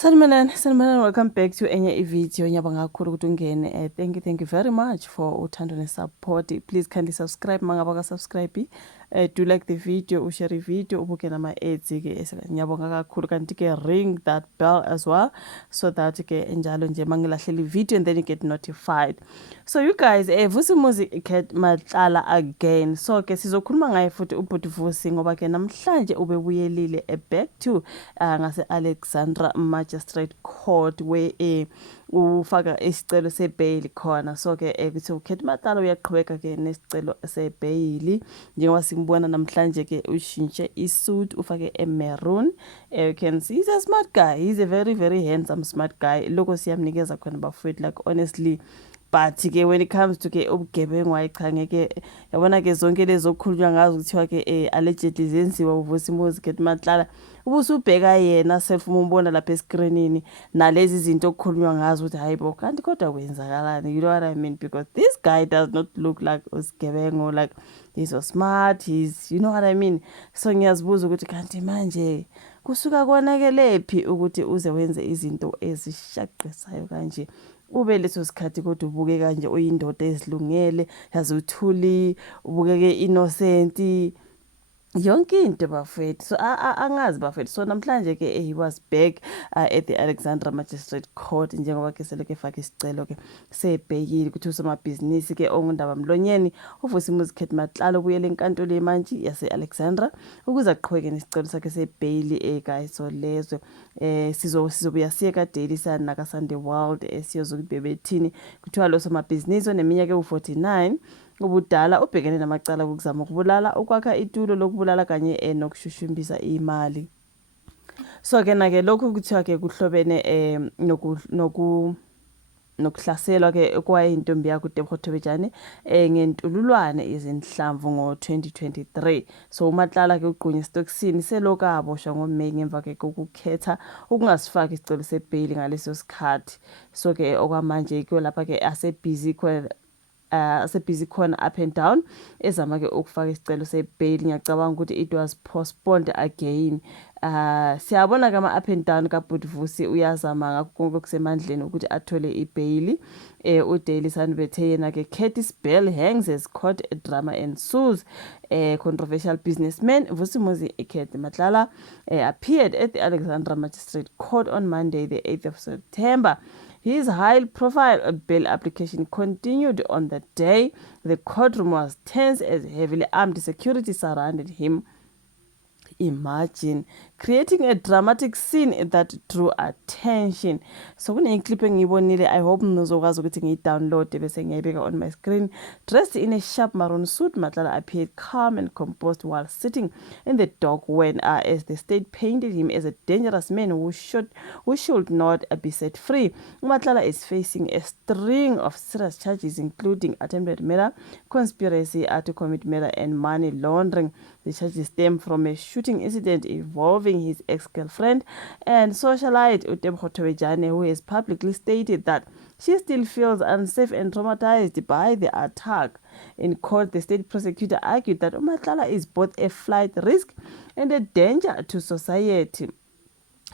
Sanibonani, welcome back to enye video. Ngiyabonga kakhulu ukuthi ungene. Thank you very much for uthando ne-support. Please kindly subscribe mangaba ka-subscribe. Do like the video, share video, ubuke nama-ads ke. Ngiyabonga kakhulu kanti ke ring that bell as well so that ke njalo nje mangilahlela video and then you get notified. So you guys, Vusimuzi Cat Matlala again. So ke sizokhuluma ngaye futhi ubhuti Vusi ngoba ke namhlanje ubebuyelile back to ngase Alexandra Magistrate Court where ufaka isicelo sebail khona. So ke kuthi uKat Matlala uyaqhubeka ke nesicelo sebail njengoba simbona namhlanje ke ushintshe isuit ufake maroon. You can see he's a smart guy. He's a very handsome smart guy. Lokho siyamnikeza khona bafowethu, like honestly. But ke when it comes to ke ubugebengu ayichanga ke yabona ke zonke lezo khulunywa ngazo kuthiwa ke allegedly zenziwa uVusimuzi Cat Matlala ubusubheka yena self umbona lapha escreenini nalezi izinto okukhulunywa ngazo ukuthi hayibo kanti kodwa kwenzakalani, you know what I mean, because this guy does not look like usigebengu, like he's so smart, he's, you know what I mean. So ngiyazibuza ukuthi kanti manje kusuka konakelephi ukuthi uze wenze izinto ezishaqisayo kanje, ube leso sikhathi kodwa ubuke kanje uyindoda ezilungele, yazi uthuli, ubukeke innocent, yonke into bafethu. So angazi bafethu. So namhlanje ke he was back at the Alexandra Magistrate Court njengoba ke seleke efaka isicelo ke sebhekile ukuthi usomabhizinisi ke ongundaba mlonyeni uVusimuzi Cat Matlala ubuyele enkantolo yemantshi yase Alexandra ukuze aqhubeke nesicelo sakhe sebail guys. So lezwe sizobuya siye ka Daily Sun naka Sunday World siyozukubebethini kuthiwa lo somabhizinisi oneminyaka u49 ubudala ubhekene namacala ukuzama ukubulala, ukwakha itulo lokubulala kanye nokushushumbisa imali. So ke na ke lokhu kuthiwa ke kuhlobene nokuhlaselwa ke kwayintombi yakhe uDebra Thobejane ngentululwane izinhlamvu ngo2023. So uMatlala ke ugqunywe esitokisini seloku aboshwa ngoMeyi ngemva ke kokukhetha ukungasifaki isicelo sebail ngaleso sikhathi. So ke okwamanje ke lapha ke asebusy khona up and down ezama ke ukufaka isicelo sebail. Ngiyacabanga ukuthi it was postponed again. Siyabona kama up and down kaBhuti Vusi uyazama ngakho konke okusemandleni ukuthi athole ibail. uDaily Sun bethe yena ke Curtis Bell hangs as court drama ensues. Controversial businessman Vusimuzi Cat Matlala appeared at the Alexandra Magistrate Court on Monday the 8th of September. His high-profile bail application continued on the day. The courtroom was tense as heavily armed security surrounded him. Imagine creating a dramatic scene that drew attention. So kune-clip engiyibonile, I hope nizokwazi ukuthi ngiyi-download bese ngiyayibeka on my screen. Dressed in a sharp maroon suit, Matlala appeared calm and composed while sitting in the dock when as the state painted him as a dangerous man who should not be set free. Matlala is facing a string of serious charges including attempted murder, conspiracy to commit murder and money laundering. The charges stem from a shooting incident involving his ex-girlfriend and socialite Debra Thobejane, who has publicly stated that she still feels unsafe and traumatized by the attack. In court, the state prosecutor argued that Matlala is both a flight risk and a danger to society.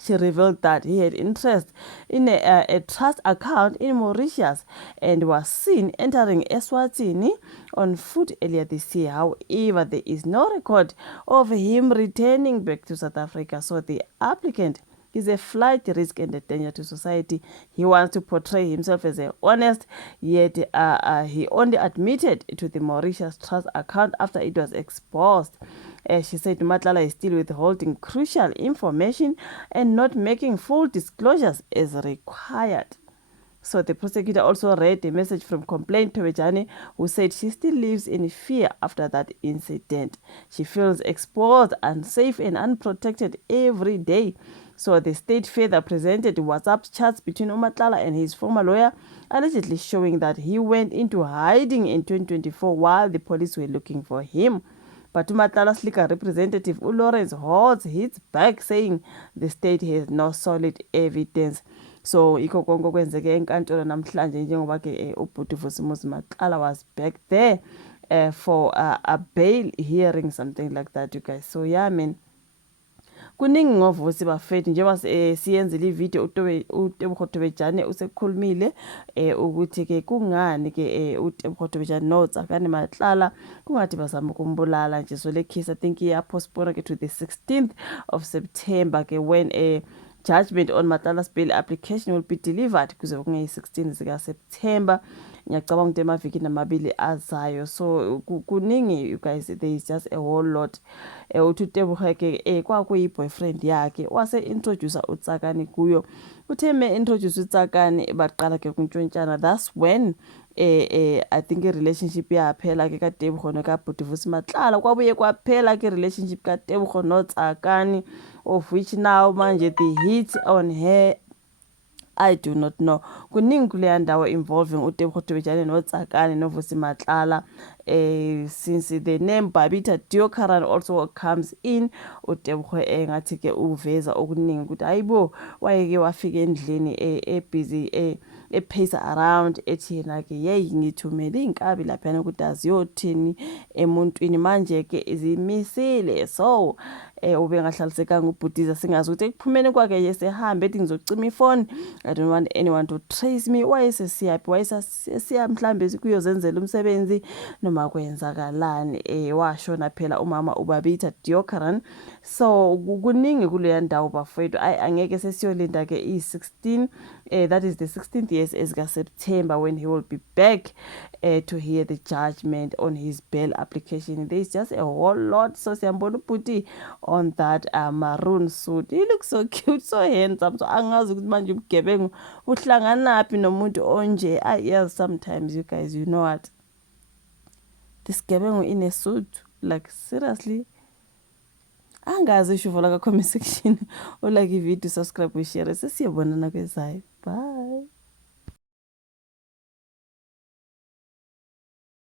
She revealed that he had interest in a trust account in Mauritius and was seen entering Eswatini on foot earlier this year. However, there is no record of him returning back to South Africa, so the applicant is a flight risk and a danger to society. He wants to portray himself as a honest, yet he only admitted to the Mauritius trust account after it was exposed. She said Matlala is still withholding crucial information and not making full disclosures as required. So the prosecutor also read a message from complainant Thobejane, who said she still lives in fear after that incident. She feels exposed, unsafe and unprotected every day. So the state further presented WhatsApp chats between Matlala and his former lawyer, allegedly showing that he went into hiding in 2024 while the police were looking for him. But Matlala's legal representative Lawrence holds his back, saying the state has no solid evidence. So iko konke kwenzeke enkantolo namhlanje njengoba ke ubhuti Vusimuzi Matlala was back there for a bail hearing, something like that, you guys. So yeah, man, kuningi ngovusi bafethu njengoba siyenzile ivideo uTebogo Tobejane usekukhulumile ukuthi ke kungani ke uTebogo Tobejane noTsakani Matlala kungathi bazama ukumbulala nje. So le case I think iyapostpone ke to the 16th of September ke when judgment on Matlala's bail application will be delivered kuze kungeyi-16 zika September. Ngiyacabanga ukuthi emavikini amabili azayo. So kuningi you guys, there is just a whole lot. Uthi uTebogo ke kwakuyi-boyfriend yakhe wase introduce uTsakani kuyo. Uthe me introduce uTsakani baqala ke kuntshontshana. That's when I think i-relationship yaphela ke kaTebogo nokaBhutivusi Matlala. Kwabuye kwaphela ke relationship kaTebogo noTsakani, of which now manje the hit on her I do not know. Kuningi kuleya ndawo involving uTebogo Tobejane noTsakani noVusi Matlala. Since the name Babita Deokaran also comes in, uTebogo ngathi ke uveza okuningi ukuthi hayibo wayeke wafika endlini busy pace around ethi yena ke hey ngithumele inkabi lapha ukuthi aziyothini emuntwini manje ke izimisile. So ube ngahlalisekanga ubhudiza singazi ukuthi ekuphumeni kwakhe yesehambe ethi ngizocima ifoni, I don't want anyone to trace me. Wayesesiyaphi, wayesesiya mhlambe kuyozenzela umsebenzi noma kwenzakalani. Washona phela umama uBabita Deokaran. So kuningi kuleya ndawo bafethu. Angeke sesiyolinda ke i-16 that is the 16th years ezika September when he will be back to hear the judgment on his bail application. There is just a whole lot. So siyambona ubhuti on that maroon suit. He looks so cute, so handsome. So angazi ukuthi manje ubugebengu uhlanganaphi nomuntu onje. Yes, sometimes you guys, you know what, this gebengu in a suit, like seriously, angazi isho vala ka comment section, o like i video, subscribe, share. Sesiyabonana kwezayo. Bye.